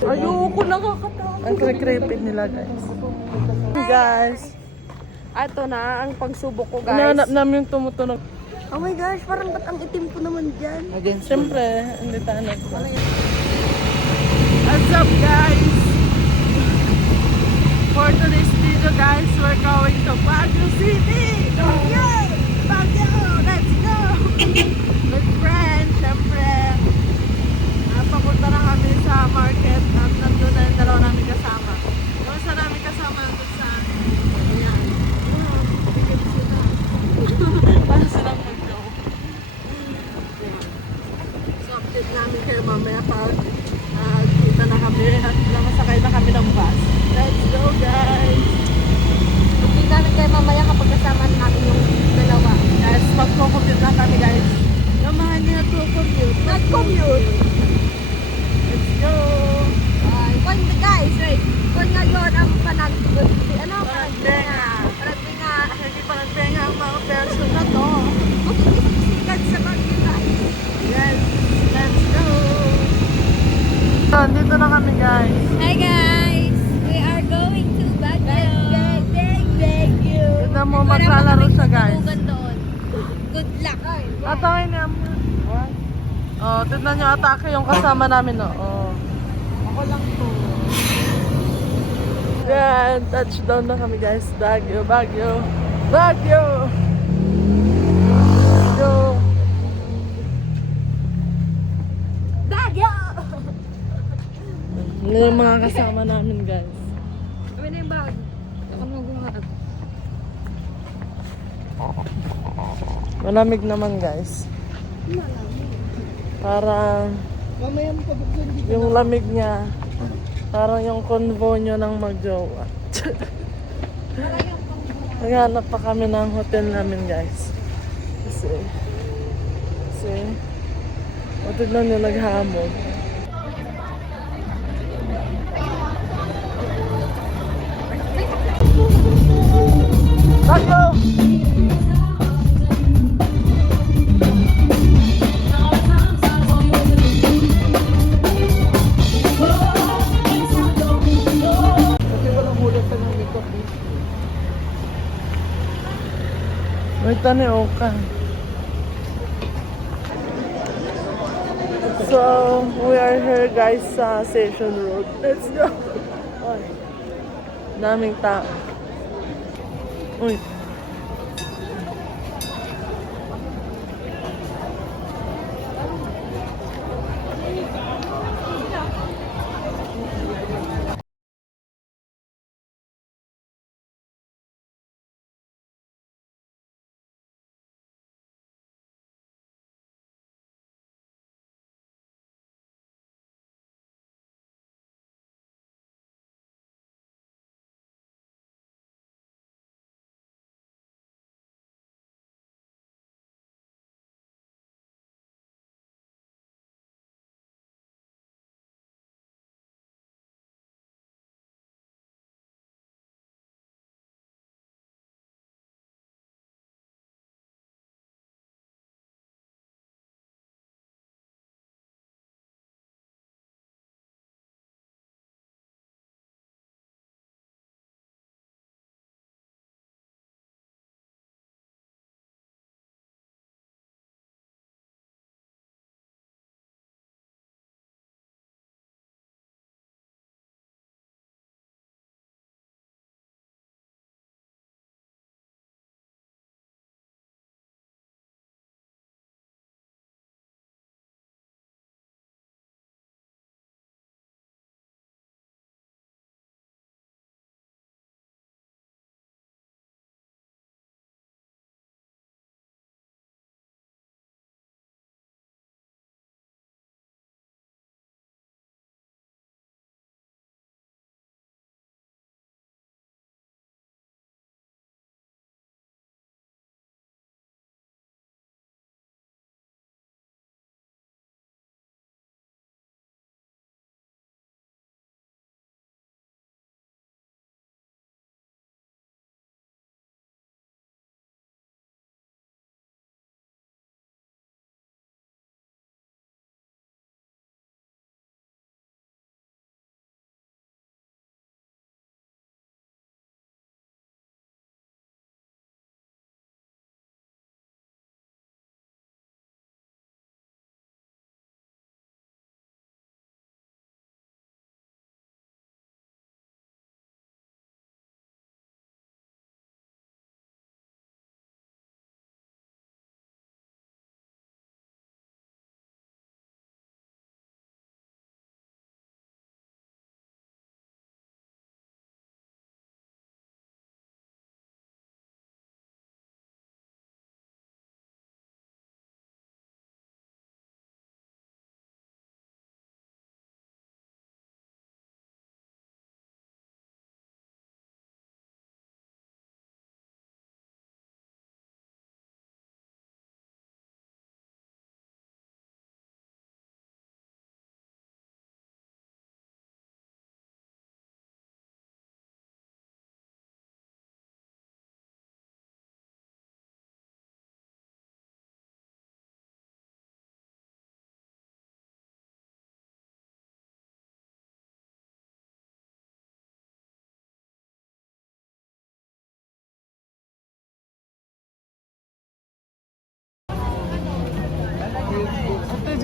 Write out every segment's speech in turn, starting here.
Ayoko, nakakatakot. Ang creepy nila, guys. Guys. Ito na ang pagsubok ko, guys. Hinahanap namin yung tumutunog. Oh my gosh, parang ba't ang itim ko naman dyan? Again, siyempre, hindi tayo nagpa. What's up, guys? For today's video, guys, we're going to Baguio City! Baguio! Baguio! Let's go! With friends, siyempre. Papunta na kami sa market at nandun na yung dalawa namin kasama. Yung isa namin kasama nandun sa... Ayan. Bigyan sila. Para silang mag-joke. So, update namin kayo mamaya pag kita na kami at nakasakay na kami ng bus. Let's go, guys! Update namin kayo mamaya kapag kasama namin yung dalawa. Guys, mag-commute na kami, guys. Yung mga hindi nag-commute. Nag-commute! Let's go! Guys, wait. Kung ngayon ang panagbenga. Hindi pa nagbenga ang mga person na to. Makikisikat sa Baguio, guys. Yes, let's go! Dito na kami, guys. Hi guys! We are going to Baguio. Baguio. Tignan mo, maglalaro siya, guys. Good luck. Atake niya. Oh, tignan niyo, atake yung kasama namin, no? Oh. Ako lang to. Yan, touchdown na kami, guys. Baguio, Baguio. Baguio! Let's go! Baguio! Ano yung mga kasama namin, guys? Kami na yung bag. Ako na magbuhat. Malamig naman, guys. Parang yung lamig niya, parang yung convo nyo ng mag-jowa. Naghanap pa kami ng hotel namin, guys. Kasi o tignan nyo, naghamog. Takbo! May taneo ka. So, we are here, guys, sa Station Road. Let's go! Uy, daming tao. Uy.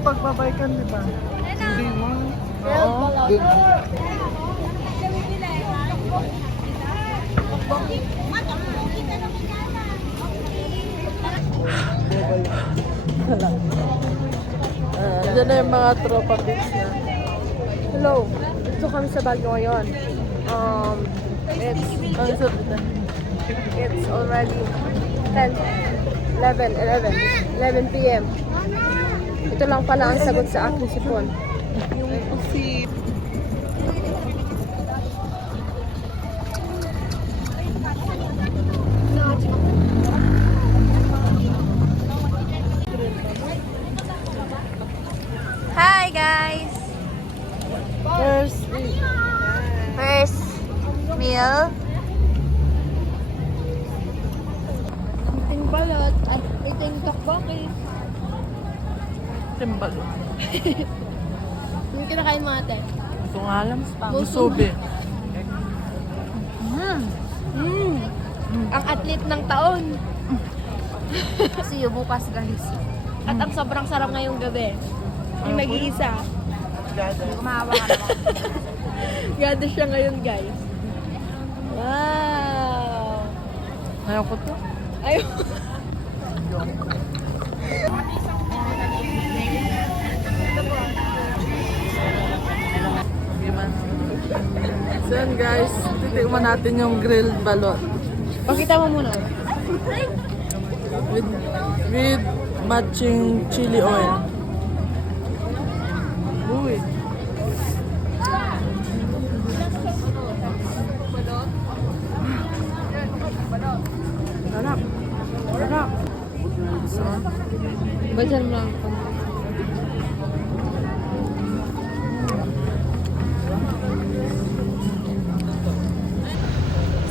pagbabaikan, di ba? Hindi mo. Oo. Diyan na yung mga tropa pics na. Hello! Dito kami sa Baguio ngayon. It's already 10, 11 p.m. Ito lang pala ang sagot sa aking sipon. Yung kasi Hi guys! First, First meal. Iting balot at iting tokbokis. timbalo. Yung kinakain mo ate? Ito nga lang. Musubi. Musubi. Ang athlete ng taon. See you bukas guys. At ang sobrang sarap ngayong gabi. Yung nag-iisa. Kumawa ka naman. Gado siya ngayon guys. Wow! Ayaw ko to. Ayun. So yan guys, titikman natin yung grilled balot. Pakita mo muna. With matching chili oil. Uy. Sarap. Sarap. So, Bajan mo lang.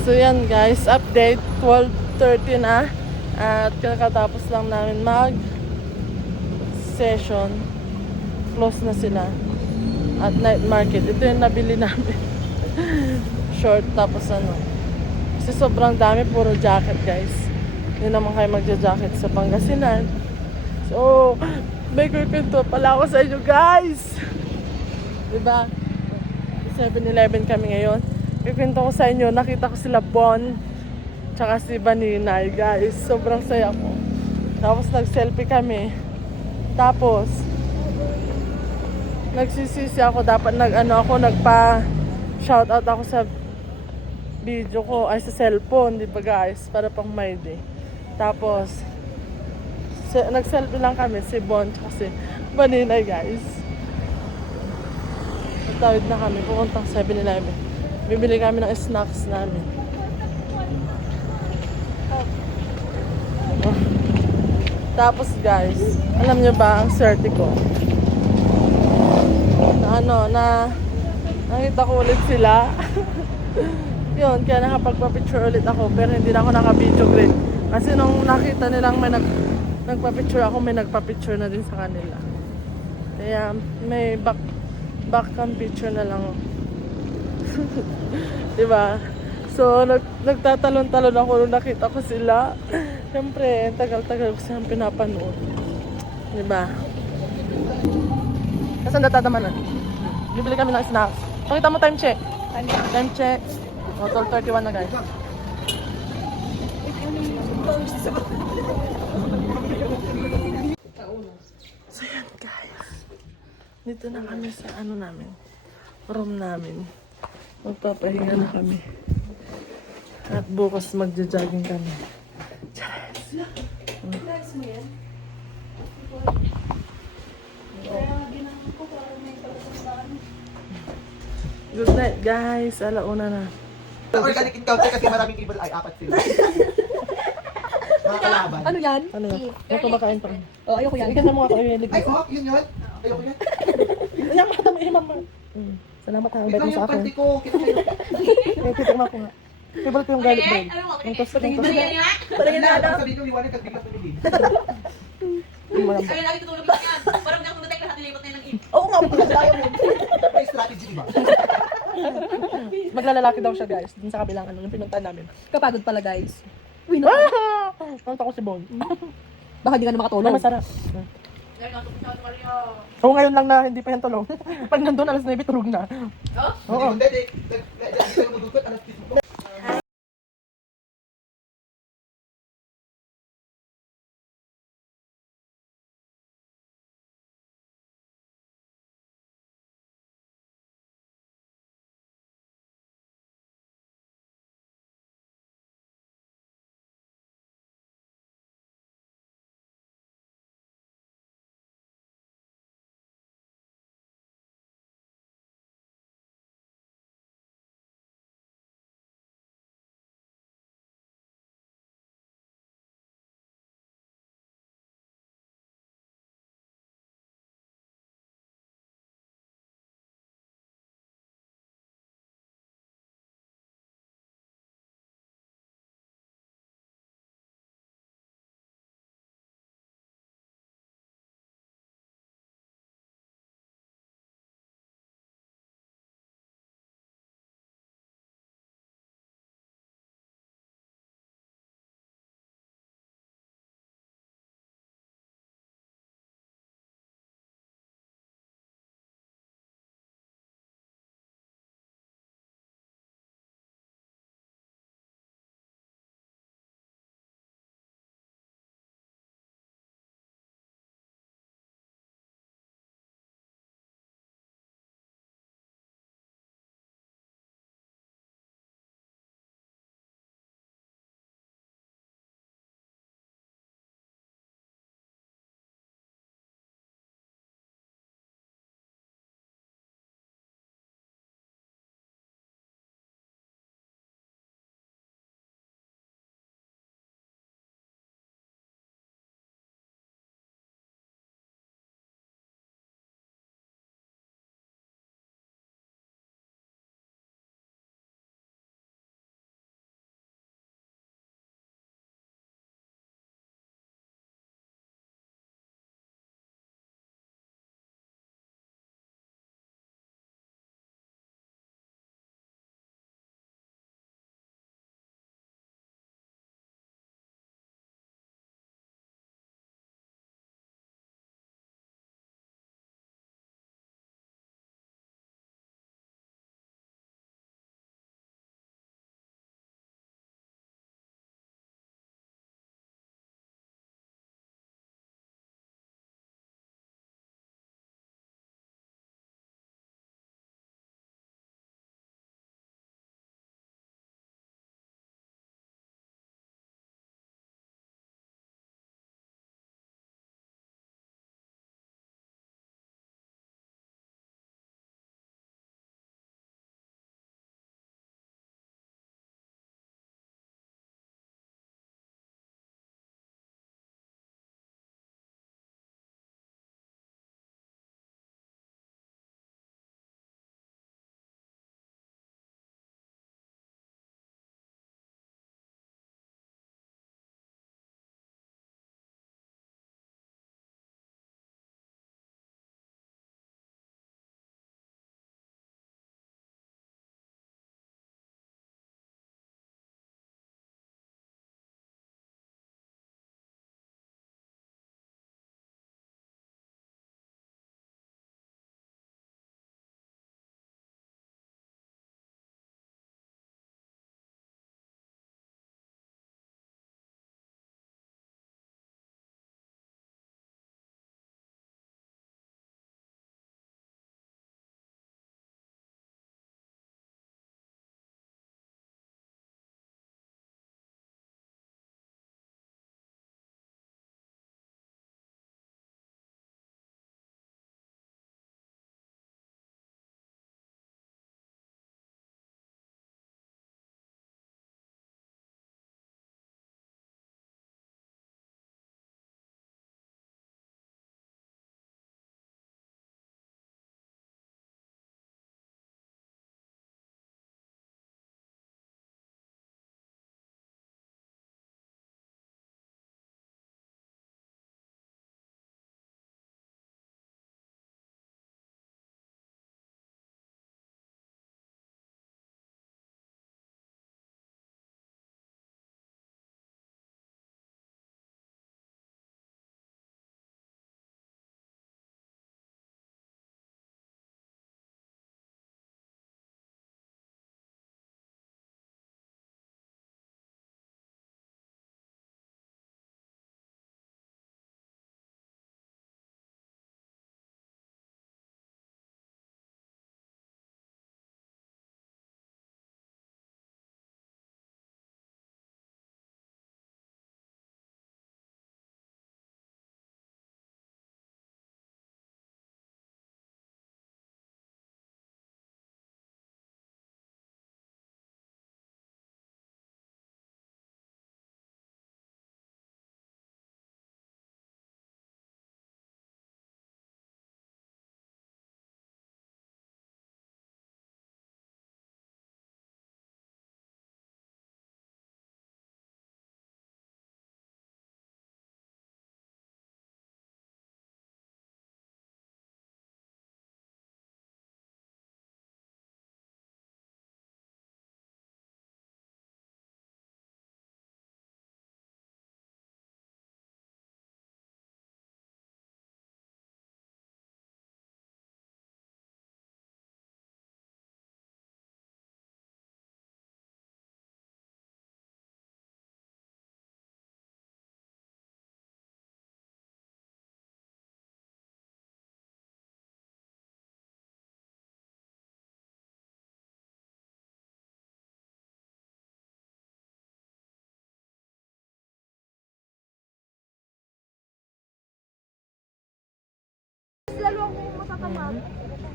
so yan guys, update 12:30 na. At kakatapos lang namin mag session. Close na sila. At night market. Ito yung nabili namin. Short tapos ano. Kasi sobrang dami, puro jacket guys. Hindi naman kayo magja-jacket sa Pangasinan. So, may kukwento pala ako sa inyo guys. Diba? 7-Eleven kami ngayon. Kukwento ko sa inyo, nakita ko sila Bon tsaka si Baninay guys. Sobrang saya ko. Tapos nag-selfie kami. Tapos nagsisisi ako, dapat nagpa-shoutout ako sa video ko, ay sa cellphone, di ba guys, para pang my day. Tapos nag-selfie lang kami, si Bon kasi Baninay guys. Natawid na kami, pupuntang 7-Eleven. Bibili kami ng snacks namin. Oh. Tapos guys, alam nyo ba ang swerte ko? Nakita ko ulit sila. Yun, kaya nakapagpa-picture ulit ako, pero hindi na ako naka-video grade. Kasi nung nakita nilang may nagpa-picture ako, may nagpa-picture na din sa kanila. Kaya may back cam picture na lang. Diba? So, nagtatalon-talon ako nung nakita ko sila. Siyempre, tagal-tagal ko silang pinapanood. Diba? Kasi natadamanan. Bibili kami ng snacks. Pakita mo time check. Time check. O, 12:31 na guys. So yan guys. Dito na kami sa room namin. Magpapahinga na kami. At bukas magja-jogging kami. Charas! Relax mo yan? Good night guys. Alauna na. Organic encounter kasi maraming evil eye, 4 sila. Mga kalaban. ano yan? Ano yan? May kumakain pa. Oh, ayoko yan. Ikaw mo ako yung Ay, oh, yun yun. Ayoko yan. Ayan, mata mo, mama. Salamat ha. Wait Bait lang mo sa yung akin. panty ko. Kita kayo. Titikma ko nga. Favorite ko yung garlic bread. Yung toast. Patingin na ano? Sabihin ko, liwanag at bigla tumigil. Ay, lagi tutulog lang yan. Parang hindi ako natek lahat nilipat na yun ng ip. Oo nga, tayo mo. May strategy, di ba? Maglalalaki daw siya guys. Dun sa kabilang yung pinuntahan namin. Kapagod pala guys. Ah! Punta ko si Bon. Baka di ka na makatulog. Masarap. Oo, ngayon lang na hindi pa yan tulog. Pag nandun, alas 9, tulog na. Oo. Hindi, hindi. Alas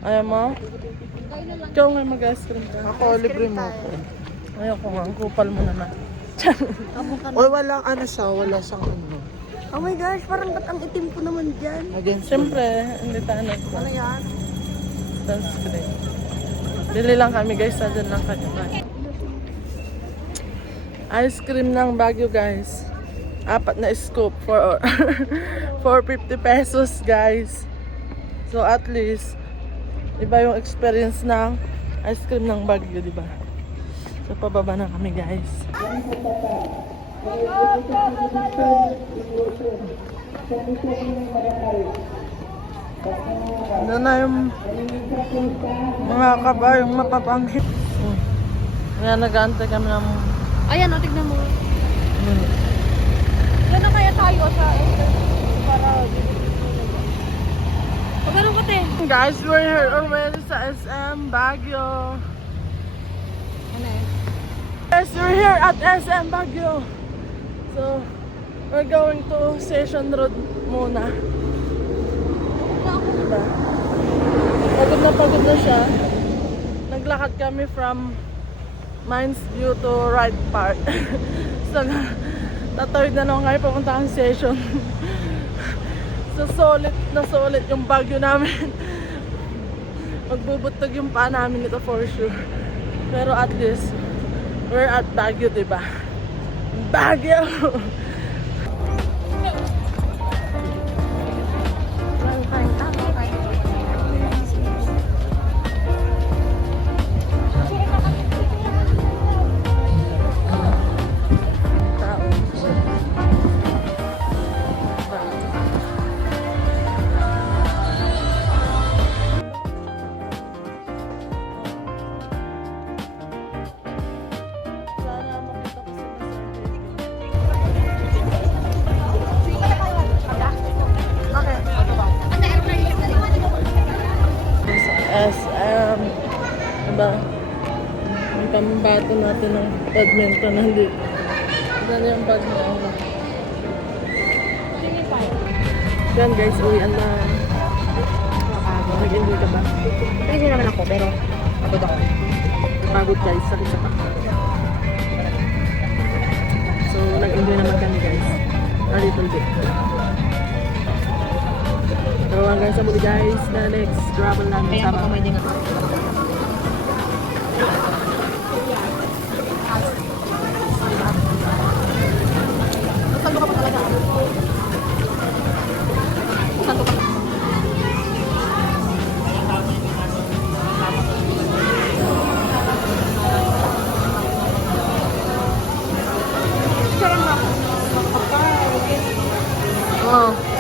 Ayaw mo? Ikaw nga mag-ice cream ka. Ako, libre mo ako. Ayoko nga, ang kupal mo naman. Oy, walang ano siya, wala siyang ano. Oh my gosh, parang ba't ang itim ko naman dyan? Against Siyempre, hindi tayo ko. Ano yan? Sunscreen. Dili lang kami guys, na dyan lang kami. Ice cream ng Baguio guys. 4 na scoop for 450 pesos guys. So at least, iba yung experience ng ice cream ng Baguio, di ba? So pababa na kami guys. Doon na yung mga kabayong mapapanghit. Ngayon nag-aantay kami ng... Ayan, o, tignan mo. Yan na kaya tayo sa para... Pag anong kate? Guys, we're here already sa SM Baguio. Ano eh? Guys, we're here at SM Baguio. So, we're going to Station Road muna. Diba? Pagod na siya. Naglakad kami from Mines View to Right Park. So, tatawid na naman ngayon papunta ang station. So, solid yung Baguio namin. Magbubutog yung paa namin ito for sure. Pero at least, we're at Baguio, diba? Baguio! SM, diba? Ang pambato natin ng badminton nandito. Diyan yung bag na ako. Yan guys, uwian na. Nag-enjoy ka ba? Pwede naman ako, pero pagod ako. Pagod guys, sakit sa paa. So, nag-enjoy naman kami guys. A little bit. So, hanggang sa muli guys, na next travel namin Kaya sama. makamay din ako. Saan ka pa talaga? Saan ka pa? Oh.